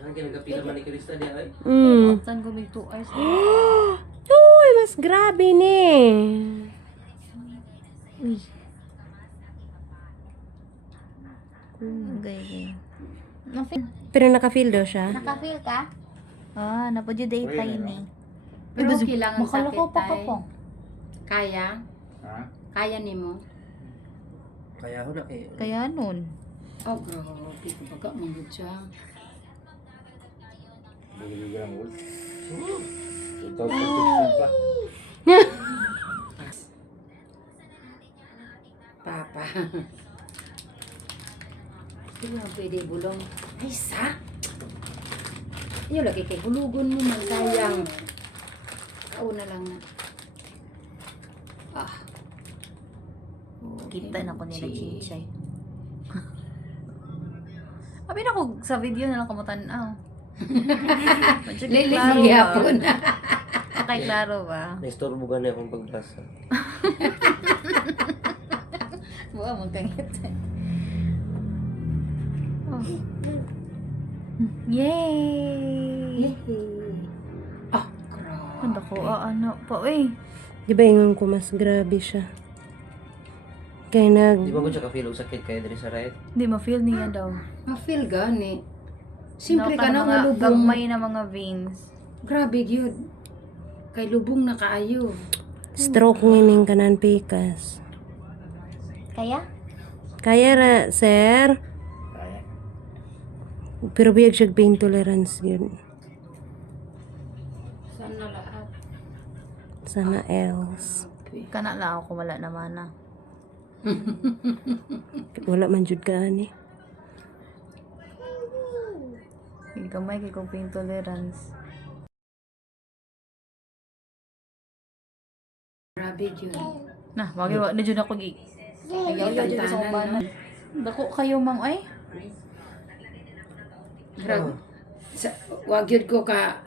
Ang kinagapila man ni Krista di ay. Saan ko may 2 hours? Uy, mas grabe ni. Gay. Pero naka-feel daw siya. Naka-feel ka? Ah, napodyo day tayo ni. Pero kailangan sakit Makalako pa tayo. po. Kaya? Ha? Kaya ni mo? Kaya ho na kay. Kaya nun. Oh, grabe. Kumbaga, manggod siya. Bigyan mo. Ito protection pa. Papa. Hindi mo pwede bulong. Ay, sa? Yung lagi kay hulugon mo man, sayang. Kauna lang na. Ah. Kita na ko nila Chinchay. Abi na ko sa video na lang kamutan. Lilis magyapon. Okay, klaro ba? Naistorbo ka na akong pagbasa. Buwa magkangit. Oh. Yay! Ah, grabe. Ano ko, ano pa eh. Di ba ingon ko mas grabe siya? Kaya Di ba ko siya ka-feel og sakit kaya diri sa right? Hindi ma-feel niya daw. Ma-feel gani. Siyempre Daw ka na mga nga lubong. Gagmay na mga veins. Grabe yun. Kay lubong na kaayo. stroke ngining kanan pikas. Kaya? Kaya ra, sir. Kaya. Pero biyag siya pain tolerance yun. Sana lahat. Sana else. Kana lang ako wala naman na. Wala man jud ka ani. Yung kamay kay kong pain tolerance. Grabe yun. Na, wag na dyan ako gi. Ayaw dyan sa kumpanan. Dako kayo mang ay. Grabe. Wag yun ko ka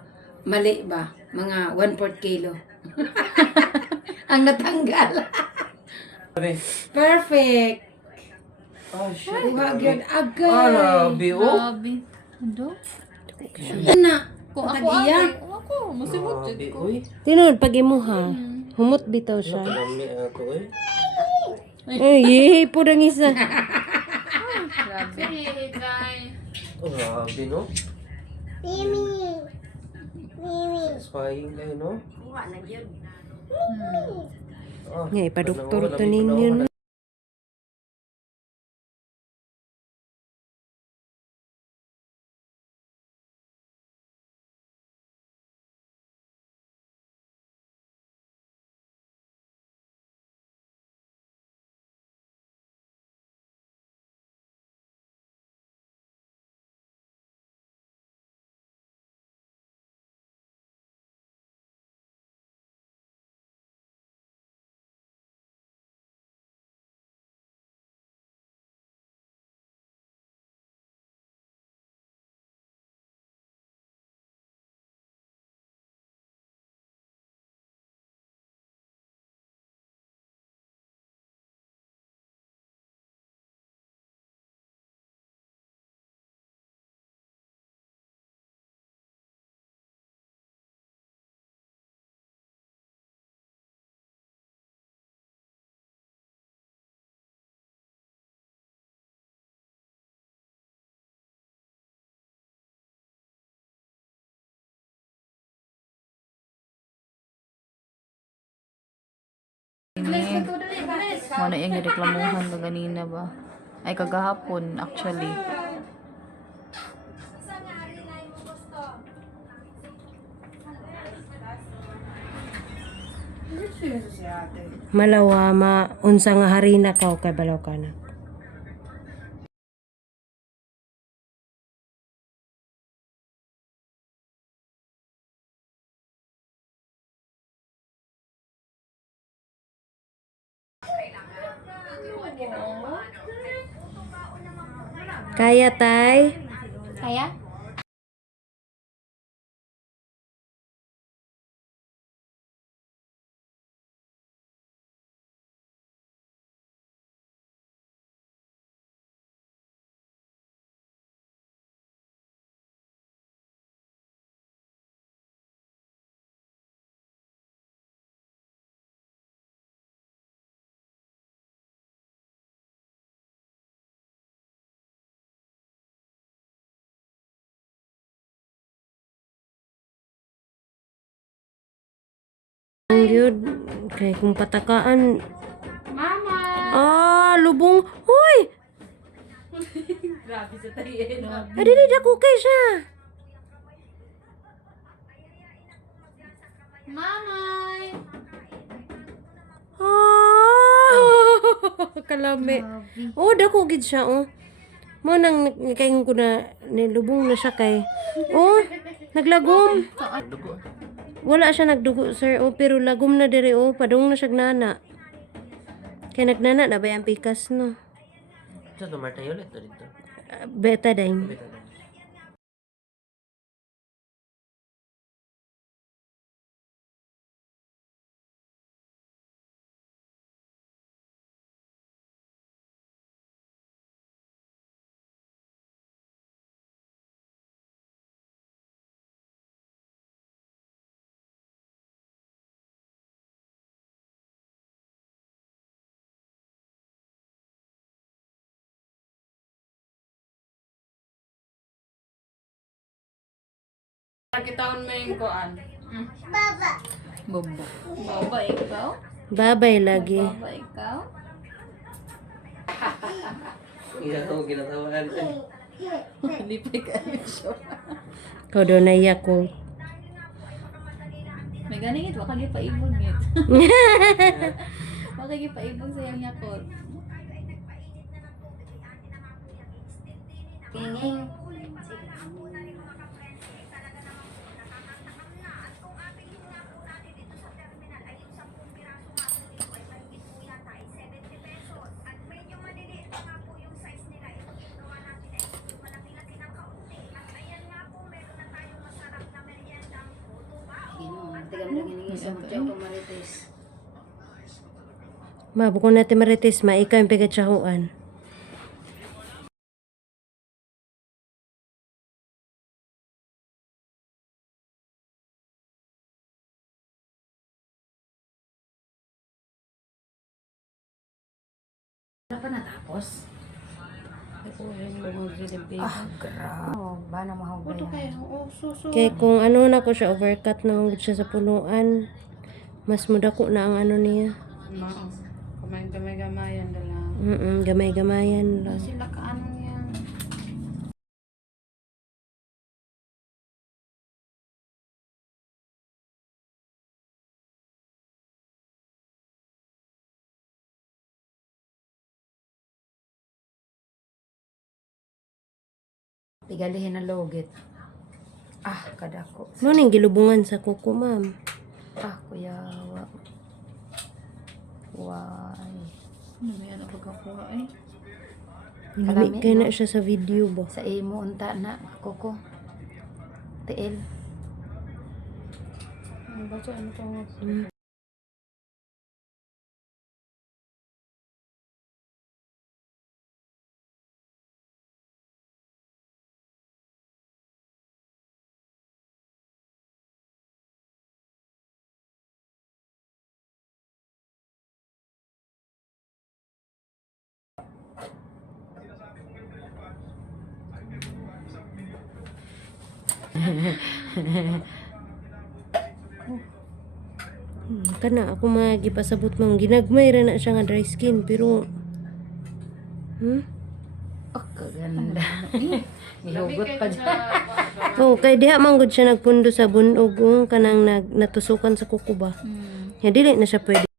mali ba? Mga 1/4 kilo. Ang natanggal. Perfect. Oh shit. Wag yun agad. Grabe oh. Grabe. Ano? Na. Kung ako Tag-iya. ako, masimot Grabe ko. oy. Tinod pag imuha. Humot bitaw siya. Nakalami ako eh. Ay, yay, pudang isa. Grabe. Oh, grabe no. Mimi. Mimi. Satisfying kayo no. Ah, Nga, ipadoktor panahon, to lamig ninyo. panahon. Wala yung reklamuhan ka ganina ba? Ay kagahapon actually. Malawa, unsa nga harina ka o kay balaw ka na. Kaya tay? Kaya? gyud. Kay kung patakaan. Mama! Ah, lubong. Hoy! Grabe sa tayo. Adili dako kay siya. Mamay! Ah! Kalami. Oh, dako gid siya oh. Mo nang kaingon ko na nilubong na siya kay. Oh, naglagom. Dugo. Wala siya nagdugo, sir. Oh, pero lagom na dire oh, padung na siya nana. Kay nagnana na ba ang pikas no? Sa tumartayo ulit dito. Betadine. Bita na. Nakitaon mo yung kuan. Baba. Baba ikaw? Babay lagi. Baba ikaw? Iya ko ginatawanan. Lipay ka siya. Kau daw naiyak ko. May ganingit, waka pa ibog ngit. Waka pa ibog sa iyang yakol. Nging. Mabukon natin marites, maika yung pigatsahuan. Wala pa natapos? Ba na mahawag yan? Kay kung ano na ko siya, overcut na hanggang siya sa punuan, mas mudako na ang ano niya. Gamay-gamayan na lang. Gamay-gamayan lang. Sila ka ano yan. Tigalihin na logit. Kadako. Mo ning gilubungan sa kuko, ma'am. Kuyawa. Why? Ano ba yan ang pagkakuha eh? Lami kay na siya sa video ba? Sa imo unta na, kuko. Tiil. Ano ba ito? Ano ito? Kana ako magipasabot mong ginagmay ra na siya nga dry skin pero Kaganda. Nihugot pa dyan. Oh, kay diha man gud siya nagpundo sa bunog kanang natusukan sa kuko ba. Ya dili na siya pwede.